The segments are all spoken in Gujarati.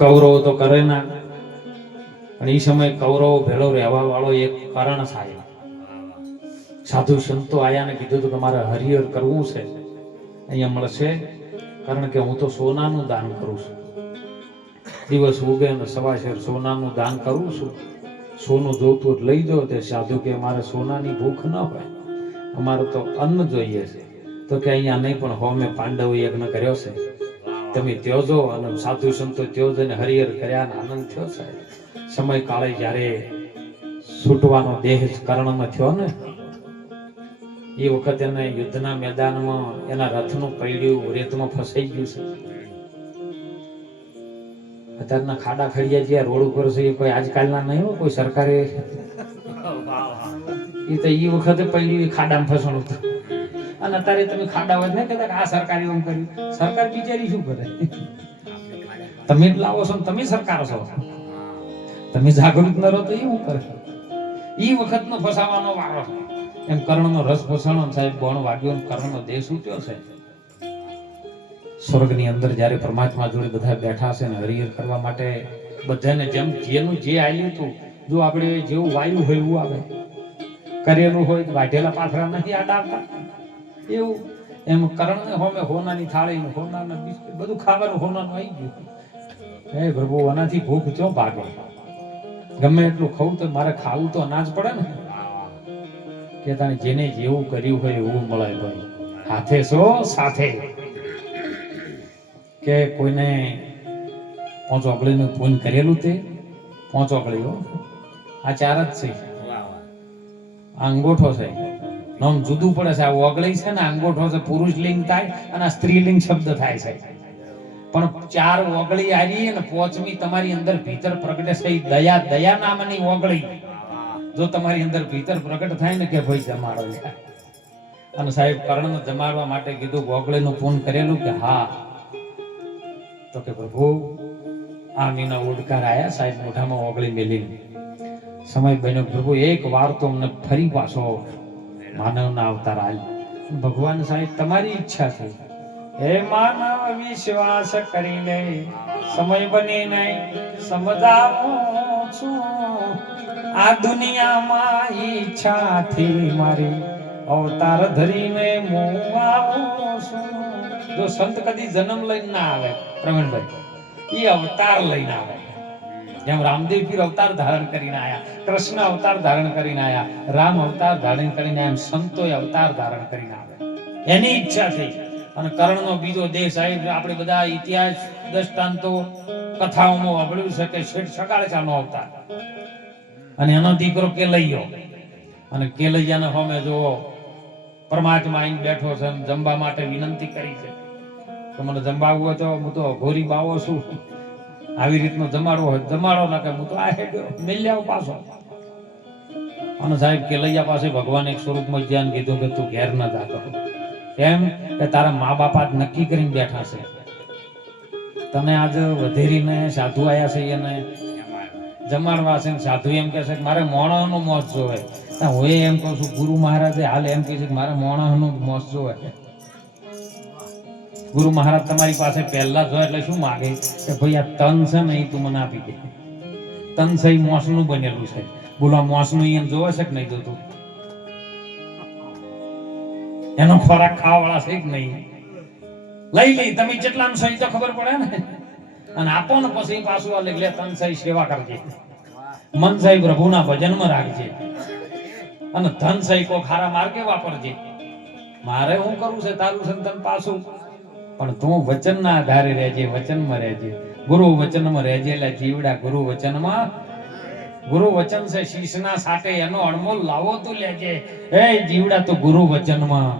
કૌરવો તો કરે ના, પણ એ સમય કૌરવો ભેળો રહેવા વાળો એક કારણ સાહેબ સાધુ સંતો આયા ને કીધું હતું કે મારે હરિહર કરવું છે, અહીંયા મળશે, કારણ કે હું તો સોનાનું દાન કરું છું. દિવસ ઉગે ને સવાશેર સોનાનું દાન કરું છું. સોનું જોતું લઈ જાઓ. તે સાધુ કે મારે સોનાની ભૂખ ન હોય, અમારે તો અન્ન જોઈએ છે. તો કે અહીંયા નહીં, પણ હોમે પાંડવ યજ્ઞ કર્યો છે, તમે ત્યોજો. અને સાધુ સંતો ત્યોજ અને હરિહર કર્યા, આનંદ થયો સાહેબ. સમય કાળે જ્યારે છૂટવાનો દેહ કર્ણમાં થયો ને, એ વખત એને યુદ્ધના મેદાનમાં એના રથનું પૈડ્યું રેતમાં ફસાઈ ગયું છે. અત્યારના ખાડા ખડિયા જે રોડ ઉપર છે એ કોઈ આજકાલના નહીં હોય, કોઈ સરકારે એ તો એ વખતે પૈડ્યું ખાડામાં ફસવાનું હતું. અને અત્યારે તમે ખાડા હોય નહીં કહેતા કે આ સરકારે એમ કર્યું. સરકાર બિચારી શું કરે? તમે જ લાવો છો ને તમે સરકાર છો. તમે જાગૃત ન રહો તો એવું કરે. એ વખતનો ફસાવાનો વારો એમ કર્ણનો રસ ફસાણો સાહેબ, બોણ વાગ્યો, કર્ણનો દેહ છૂટ્યો છે. સ્વર્ગની અંદર જ્યારે પરમાત્મા જોડે બધા બેઠા છે ને હરિહર કરવા માટે, બધાને જેમ જેનું જે આવ્યું હતું, જો આપણે જેવું વાયુ હોય એવું આવે, કરેલું હોય વાઢેલા પાથરા નથી આડા આવતા એવું. એમ કર્ણને હોમે હોનાની થાળી, હોનાના બિસ્કિટ બધું ખાવાનું હોનાનું આવી ગયું. હે પ્રભુ, આનાથી ભૂખ ચો ભાગે? ગમે એટલું ખાવું તો મારે ખાવું તો અનાજ પડે ને. કે તાણે જેને જેવું કર્યું હોય એવું મળે ભાઈ. હાથે સો સાથે. કે કોઈને 5 ઓગળીનું પૂન કરેલું, તે 5 ઓગળીઓ આ 4 જ છે. આ અંગોઠો છે, નામ જુદું પડે છે. આ ઓગળી છે ને અંગોઠો છે, પુરુષ લિંગ થાય અને સ્ત્રીલિંગ શબ્દ થાય છે. પણ 4 ઓગળી આવી અને 5મી તમારી અંદર ભીતર પ્રગટે છે. દયા, દયા નામની ઓગળી જો તમારી અંદર ભીતર પ્રગટ થાય ને કે ભાઈ જમાડો. અને સાહેબ કર્ણને જમાડવા માટે કીધું ઓગળીનું પૂન કરેલું કે હા? તો કે પ્રભુ આ મીના ઉડકાર આયા સાહેબ, મોઢામાં ઓગળી મેલી. સમય બન્યો પ્રભુ એક વાર તો અમને ફરી પાછો માનવના અવતાર આલ. ભગવાન સાહેબ તમારી ઈચ્છા છે. હે માનવ વિશ્વાસ કરી લે, સમય બનીને સમજાવું છું. આ દુનિયામાં ઈચ્છાથી મારી અવતાર ધરીને હું આવું છું. જો સંત કદી જન્મ લઈને ના આવે પ્રવીણભાઈ, એ અવતાર લઈને આવે. જેમ રામદેવ પીર અવતાર ધારણ કરીને આયા, કૃષ્ણ અવતાર ધારણ કરીને આયા, રામ અવતાર ધારણ કરીને આયા, એમ સંતોએ અવતાર ધારણ કરીને આવે એની ઈચ્છા થઈ. અને કર્ણનો બીજો દેહ સાહેબ આપણે બધા ઇતિહાસ દ્રષ્ટાંતો કથાઓમાં વાપર્યું છે કે શેઠ સકાળચાનો અવતાર. અને એનો દીકરો કેલૈયો, અને કેલૈયાને હોમે જો પરમાત્મા આઈને બેઠો છે, જમવા માટે વિનંતી કરી છે કે મને જમવાવું હોય તો હું તો ઘોરી બાવો છું, આવી રીતનો જમાડવો હોય જમાડો, ના કે હું તો આ હેડ્યો મેલ્યાઓ પાછો. અને સાહેબ કેલૈયા પાસે ભગવાન એક સ્વરૂપમાં જ્ઞાન કીધું કે તું ઘેર ન જાતો. કેમ કે તારા મા બાપા જ નક્કી કરીને બેઠા છે, તને આજ વધેરીને સાધુ આયા છે એને જમાડવા છે. સાધુ એમ કે છે કે મારે મોણસનો મોજ જોવે. હું એમ કહું છું ગુરુ મહારાજે હાલ એમ કહે છે કે મારે મોણસનો મોજ જોવે. ગુરુ મહારાજ તમારી પાસે પહેલા જો એટલે શું માગે કે ભાઈ આ તન છે ને એ તું મને આપી દે. તન છે એ મોસનું બનેલું છે. બોલો મોસનું એમ જોવે છે કે નહીં જોતું? એનો ખોરાક ખાવા વાળા છે કે નહીં? લઈ લે તમે જેટલાનું સહી તો ખબર પડે ને. અને આપો ને પછી પાછું આ લે તન સહી સેવા કરજે, મન સહી પ્રભુના ભજનમાં રાખજે, અને ધન સહી કો ખારા માર્ગે વાપરજે. મારે હું કરવું છે તારું સંતન પાછું, પણ તું વચનના આધારે રહેજે, વચનમાં રહેજે, ગુરુ વચનમાં રહેજે. એટલે જીવડા ગુરુ વચનમાં, ગુરુ વચન છે શીશના સાટે, એનો અણમોલ લાવો તું લેજે. એ જીવડા તો ગુરુ વચનમાં.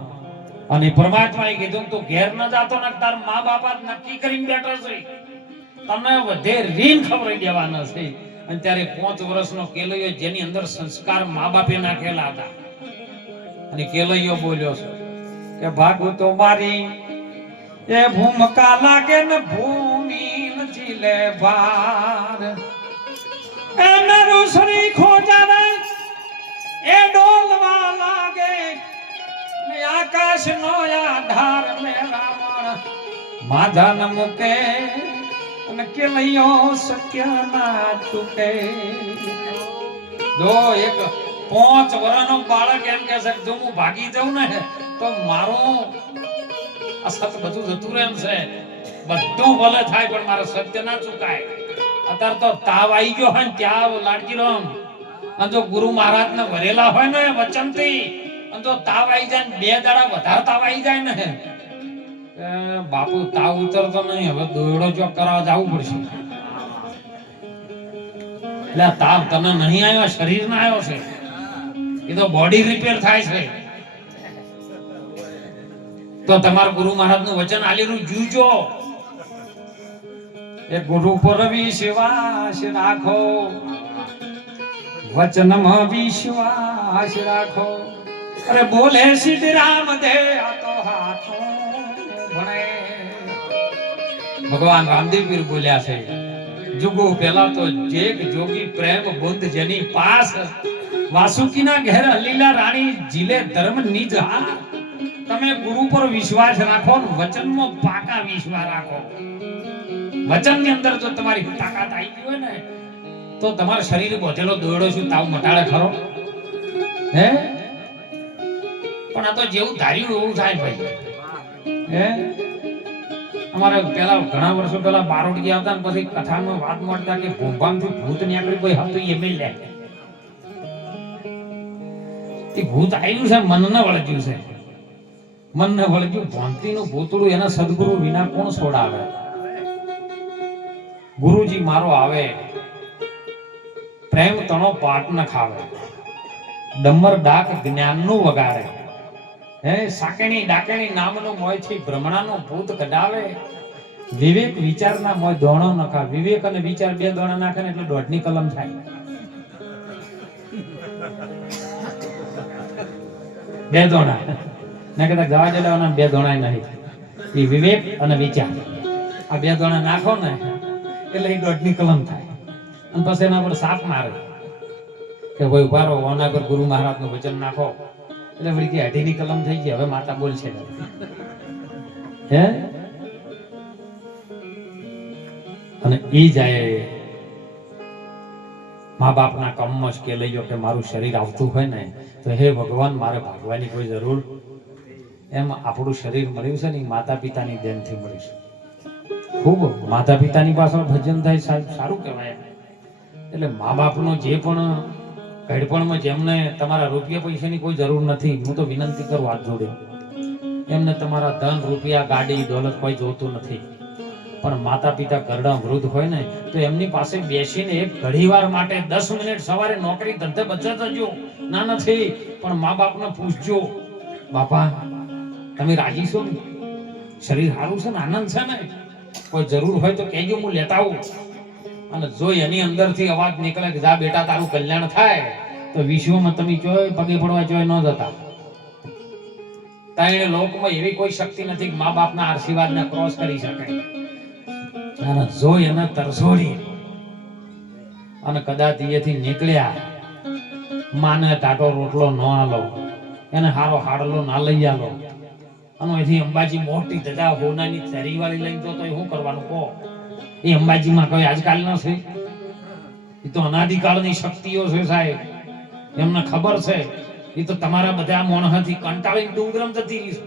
અને પરમાત્માએ કીધું તું ઘેર ન જાતો ને તાર મા બાપા નક્કી કરીને બેઠા છે, તને વધે રીન ખવડાવી દેવાના છે. અને ત્યારે 5 વર્ષનો કેલૈયો જેની અંદર સંસ્કાર મા બાપે નાખેલા હતા, અને કેલૈયો બોલ્યો છે કે ભાગુ તો મારી એ ભૂમકા લાગે ને ભૂમિ જીલે બાર, એ મેરું શ્રી ખોજાવે એ ડોલવા લાગે ને આકાશ નો આધાર મેળા માધન મુકે અને કેલૈયો સત્ય ના ચૂકે. જો એક 5 વર્ષનો બાળક એમ કે છે જો હું ભાગી જાઉં ને તો મારું આ સત બધું જતું રહે એમ છે, બધું ભલે થાય પણ મારે સત્ય ના ચૂકાય. અત્યારે તો તાવ આવી ગયો હોય ને ત્યાં લાડકી રામ અને જો ગુરુ મહારાજ ને વરેલા હોય ને વચન થી અને જો તાવ આવી જાય ને 2 દાડા વધારે તાવ આવી જાય ને બાપુ તાવ ઉતરતો નહીં, હવે દોયડો ચોક કરાવવા જવું પડશે. એટલે તાવ તને નહીં આવ્યો, શરીર ના આવ્યો છે, એ તો બોડી રિપેર થાય છે. તો તમારા ગુરુ મહારાજ નું વચન આલેલું જુજો. એ ગુરુ પર વિશ્વાસ રાખો, વચનમાં વિશ્વાસ રાખો. અરે બોલે સિદ્ધરામ દે આ તો હાથો ભણે. ભગવાન રામદેવ પીર બોલ્યા છે જુગો પેલા તો જેક જોગી પ્રેમ બુંદ જેની પાસ, વાસુકીના ઘેર હલીલા રાણી જીલે ધર્મ નિજ હાર. તમે ગુરુ પર વિશ્વાસ રાખો, વચનમાં પાકા વિશ્વાસ રાખો. વચનની અંદર જો તમારી તાકાત આવી ગઈ હોય ને તો તમારા શરીર બોધેલો દોયડો શું તાવ મટાડે ખરો? હે પણ આ તો જેવું ધાર્યું એવું થાય ભાઈ. હે અમારે પેલા ઘણા વર્ષો પેલા બારોટજી આવતા ને પછી કથામાં વાત મળતા કે ભૂભામથી ભૂત નીકળી કોઈ હતું એમ લે. એ ભૂત આવ્યું છે મનને વળગ્યું છે, મનને વળગ્યું. ભ્રાંતિનું ભૂતળું એના સદગુરુ વિના કોણ છોડાવે? ગુરુજી મારો આવે, પ્રેમ તણો પાટ ન ખાવે, ડમર ડાક જ્ઞાનનું વગાડે. હે સાકેણી ડાકેણી નામનું મોયથી ભ્રમણાનું ભૂત કઢાવે. વિવેક વિચારના મોય દોણો નખા. વિવેક અને વિચાર 2 દોણા નાખે ને એટલે 1.5ની કલમ થાય. 2 દોણા ના કદાચ જવા દેવાના 2 દોણા નહીં. એ વિવેક અને વિચાર આ 2 દોણા નાખો ને એટલે 1.5ની કલમ થાય. અને પછી એના પર સાપ મારે કે ભાઈ ઉભા રહો, ઓના પર ગુરુ મહારાજ નું વચન નાખો. એટલે વળી કે 2.5ની કલમ થઈ ગઈ, હવે માતા બોલશે. હે અને ઈ જાય મા બાપના કમમાં જ કે લઈયો કે મારું શરીર આવતું હોય ને તો હે ભગવાન મારે ભાગવાની કોઈ જરૂર. એમ આપણું શરીર મળ્યું છે ને માતા પિતાની દેનથી મળ્યું છે. ખૂબ માતા પિતાની પાછળ ભજન થાય સારું કહેવાય. એટલે મા બાપનો જે પણ ઘડપણમાં જેમને તમારા રૂપિયા પૈસાની કોઈ જરૂર નથી, હું તો વિનંતી કરું હાથ જોડે, એમને તમારા ધન રૂપિયા ગાડી દોલત કોઈ જોતું નથી. પણ માતા પિતા ઘરડા વૃદ્ધ હોય ને તો એમની પાસે બેસીને એક ઘડીવાર માટે 10 મિનિટ સવારે નોકરી ધંધે બચત જજો ના નથી, પણ મા બાપને પૂછજો બાપા તમે રાજી છો ને, શરીર સારું છે ને, આનંદ છે ને, કોઈ જરૂર હોય તો કહેજો હું લેતા આવું. અને જો એની અંદરથી અવાજ નીકળે કે જા બેટા તારું કલ્યાણ થાય તો વિશ્વમાં તમે ચોય પગે પડવા ચોય ન જતા. તાણે લોકમાં એવી કોઈ શક્તિ નથી કે મા બાપના આશીર્વાદને ક્રોસ કરી શકે. અને જો એને તરસોડી અને કદાચ એથી નીકળ્યા, માને ટાટો રોટલો ન આલો, એને હારો હાડલો ના લઈ આલો, અને એથી અંબાજી મોટી ધજા હોનાની થેરી વાળી લઈને તો શું કરવાનું કહો? એ અંબાજીમાં કોઈ આજકાલ ન છે, એ તો અનાદિકાળની શક્તિઓ છે સાહેબ. એમને ખબર છે એ તો તમારા બધા મોણહાથી કંટાળીને ડુંગરમ જતી રહી.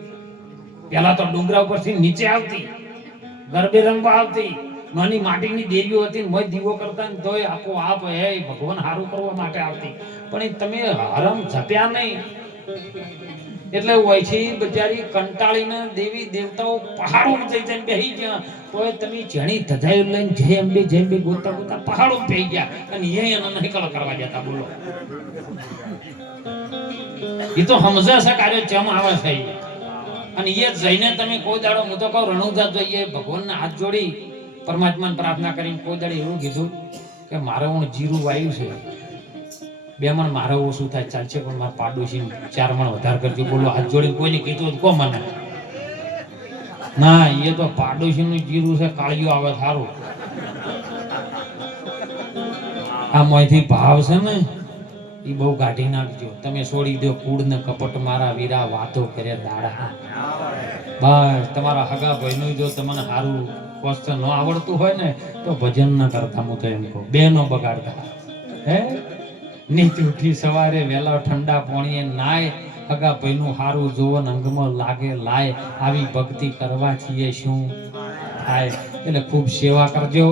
પેલા તો ડુંગરા ઉપરથી નીચે આવતી, ગરબે રંગવા આવતી, નાની માટીની દેરીઓ હતી, મોય દીવો કરતા ને તોય આપો આપ હે ભગવાન હારું કરવા માટે આવતી. પણ એ તમે હરમ જપ્યા નહીં એટલે હોય છે બચારી કંટાળીને દેવી દેવતાઓ પહાડોમાં જઈ જઈને બેસી ગયા. તોય તમે જેણી ધજાઈ લઈને જય અંબે ગોતા ગોતા પહાડોમાં બેસી ગયા અને એ એને નિકળ કરવા જતા. બોલો, એ તો સમજે છે કાર્ય ચમ આવે છે. અને એ જઈને તમે કોઈ દાડો, હું તો કહું રણુજા જોઈએ, ભગવાનને હાથ જોડી પરમાત્માને પ્રાર્થના કરીને કોઈ દાડો એવું કીધું કે મારે હું જીરું વાયું છે, 2 મણ મારે ઓછું થાય ચાલશે પણ મારે પાડોશી 4 મણ વધારે કરજો. બોલો, હાથ જોડીને કોઈને કીધું કો મને ના, એ તો પાડોશીનું જીરું છે, કાળિયો આવે સારું. આ મોયથી ભાવ છે ને એ બહુ કાઢી નાખજો. તમે છોડી દો કૂડ ને કપટ મારા વીરા, વાતો કરે દાડા. બસ તમારા હગા ભાઈનું જો તમને સારું કોસ્ટ ન આવડતું હોય ને તો ભજન ન કરતા, હું તો એમ કહું, બે નો બગાડતા. હે નીતિ ઉઠી સવારે વહેલા ઠંડા પાણીએ નાય, હગા ભાઈનું હારું જોવન અંગમાં લાગે લાય, આવી ભક્તિ કરવા છીએ શું થાય. એટલે ખૂબ સેવા કરજો,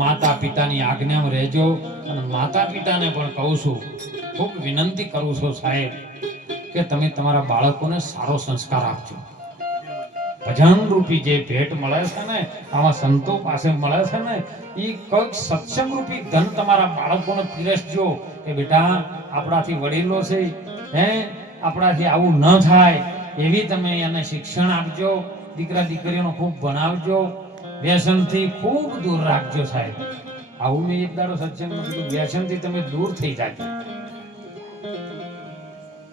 માતા પિતાની આજ્ઞામાં રહેજો. અને માતા પિતાને પણ કહું છું, ખૂબ વિનંતી કરું છું સાહેબ, કે તમે તમારા બાળકોને સારો સંસ્કાર આપજો. ભજન રૂપી જે ભેટ મળે છે ને, આવા સંતો પાસે મળે છે ને, એ કોઈક સત્સંગ રૂપી ધન તમારા બાળકોને પીરસજો કે બેટા આપણાથી વડીલો છે, હે આપણાથી આવું ન થાય, એવી તમે એને શિક્ષણ આપજો. દીકરા દીકરીઓને ખૂબ ભણાવજો, વ્યસનથી ખૂબ દૂર રાખજો સાહેબ. આવું મેં એક દાડો સત્સંગમાં કીધું, વ્યસનથી તમે દૂર થઈ જાજો.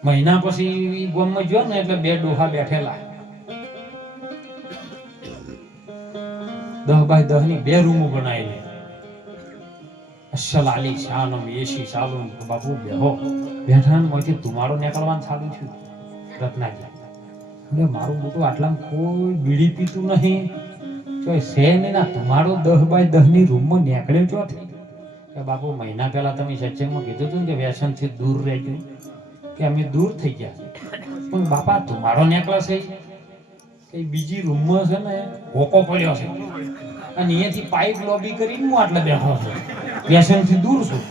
મહિના પછી ગામમાં જો ને એટલે બે ડોહા બેઠેલા, 10 બાય 10 ની 2 રૂમો બનાવેલી, અસલ આલી શાનમ એસી ચાલુ. બાપુ બેહો, બેઠા ને મોથી ધુમાડો નીકળવાનું ચાલુ થયું. રત્નાજી એટલે મારું મોટું આટલામાં કોઈ બીડી પીતું નહીં, તો છે ને ના ધુમાડો 10 બાય 10 ની રૂમમાં નીકળ્યો ચોથી. કે બાપુ મહિના પહેલા તમે સત્સંગમાં કીધું હતું કે વ્યસનથી દૂર રહેજો, કે અમે દૂર થઈ ગયા. પણ બાપા ધુમાડો નીકળે છે કે બીજી રૂમમાં છે ને હોકો પડ્યો છે, અને અહીંયાથી પાઇપ લોબી કરીને હું આટલે બેઠો છું, વ્યસનથી દૂર છું.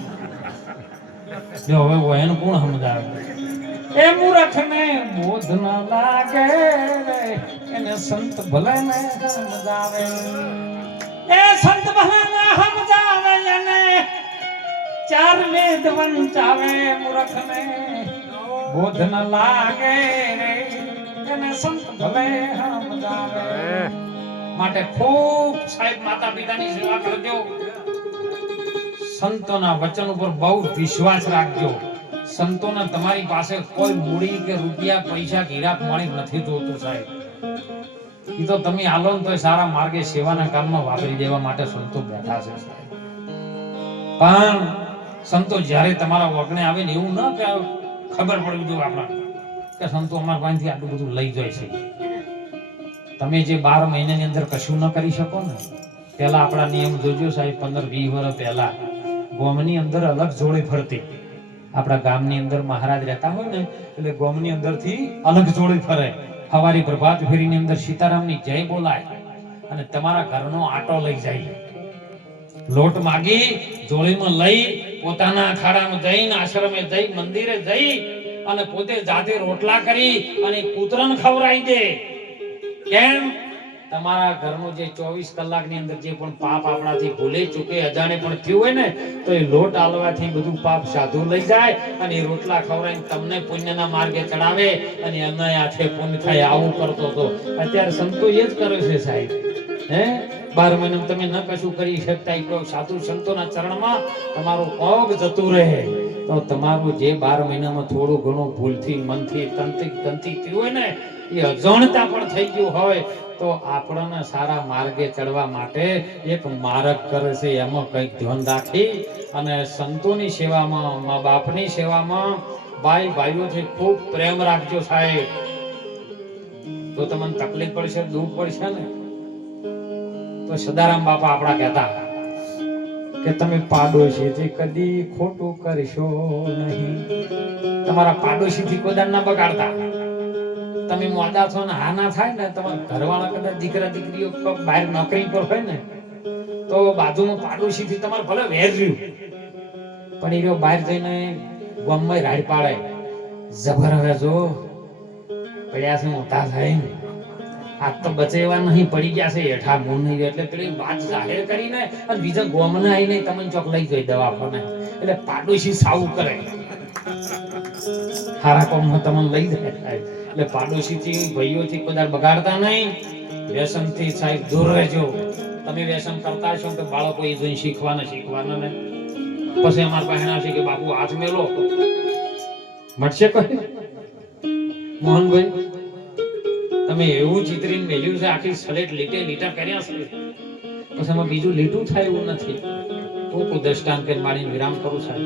જો હવે એનું કોણ સમજાવે? એ મૂર્ખને બોધ ન લાગે, એને સંત ભલે ને સમજાવે. એ સંત ભલે ને સમજાવે, એને 4 વેદ વંચાવે. મૂર્ખને બોધ ન લાગે, એને સંત ભલે સમજાવે. માટે ખૂબ સાહેબ માતા પિતાની સેવા કરજો, સંતોના વચન ઉપર બહુ વિશ્વાસ રાખજો. સંતોને તમારી પાસે કોઈ મૂડી કે રૂપિયા પૈસા ગીરાક મળી નથી જોતું સાહેબ. એ તો તમે આલો ને તો સારા માર્ગે સેવાના કામમાં વાપરી દેવા માટે સંતો બેઠા છે સાહેબ. પણ સંતો જ્યારે તમારા વગણે આવે ને એવું ન કે ખબર પડવી જોઈએ આપણા કે સંતો અમારા પાસેથી આટલું બધું લઈ જાય છે. તમે જે 12 મહિનાની અંદર કશું ન કરી શકો ને, પેલા આપણા નિયમ જોજો સાહેબ, 15-20 વર્ષ પહેલા ગામની અંદર અલગ જોડે ફરતી. આપણા ગામની અંદર મહારાજ રહેતા હોય ને એટલે ગામની અંદરથી અલગ જોડે ફરે. સવારે પ્રભાત ફેરીની અંદર સીતારામની જય બોલાય અને તમારા ઘરનો આટો લઈ જાય. લોટ માગી જોડીમાં લઈ પોતાના અખાડામાં જઈને, આશ્રમે જઈ, મંદિરે જઈ અને પોતે જાતે રોટલા કરી અને કૂતરાને ખવડાવી દે. કેમ? તમારા ઘરનો જે 24 કલાકની અંદર જે પણ પાપ આપણાથી ભૂલે ચૂકે અજાણે પણ થયું હોય ને, તો એ લોટ આલવાથી બધું પાપ સાધુ લઈ જાય અને એ રોટલા ખવડાવીને તમને પુણ્યના માર્ગે ચડાવે અને એના હાથે પુણ્ય થાય. આવું કરતો હતો. અત્યારે સંતો એ જ કરે છે સાહેબ. હે 12 મહિનામાં તમે ન કશું કરી શકતા, કોઈ સાધુ સંતોના ચરણમાં તમારું પગ જતું રહે તો તમારું જે 12 મહિનામાં થોડું ઘણું ભૂલથી મનથી તંતી થયું હોય ને, એ અજાણતા પણ થઈ ગયું હોય તો આપણને સારા માર્ગે ચડવા માટે એક માર્ગ કરે છે. એમાં કંઈક ધ્યાન રાખી અને સંતોની સેવામાં, મા બાપની સેવામાં, ભાઈ ભાઈઓથી ખૂબ પ્રેમ રાખજો સાહેબ. તો તમને તકલીફ પડશે, દુઃખ પડશે ને, તો સદારામ બાપા આપણા કહેતા કે તમે પાડોશીથી કદી ખોટું કરશો નહીં. તમારા પાડોશીથી કોઈ ના બગાડતા. તમે મોડા છો ને હા ના થાય ને, તમારા ઘરવાળા કદાચ દીકરા દીકરીઓ બહાર નોકરી પર હોય ને, તો બાજુમાં પાડોશીથી તમારે ભલે વેર રહ્યું, પણ એ રહ્યો બહાર જઈને ગામમાં રાડ પાડે, જબર હવે જો પડ્યા છે મોટા થાય, આ તો બચેવા નહીં, પડી ગયા છે હેઠા મૂળ નહીં. એટલે પેલી વાત જાહેર કરીને અને બીજા ગામના આવીને તમને ચોક લઈ જાય દવાખાને. એટલે પાડોશી સાવું કરે, સારા કામમાં તમને લઈ જાય. એટલે પાડોશીથી ભાઈઓથી કદાચ બગાડતા નહીં. વ્યસનથી સાહેબ દૂર રહેજો. તમે વ્યસન કરતા છો તો બાળકો એ જોઈને શીખવાના ને પછી અમારા પાસે આવશે કે બાપુ હાથ મેલો, મળશે કોઈ? મોહનભાઈ તમે એવું ચિત્રીને મેલ્યું છે, આખી સ્લેટ લીટા કર્યા છે, પછી એમાં બીજું લીટું થાય એવું નથી. હું દ્રષ્ટાંત કરીને મારી વિરામ કરું સાહેબ.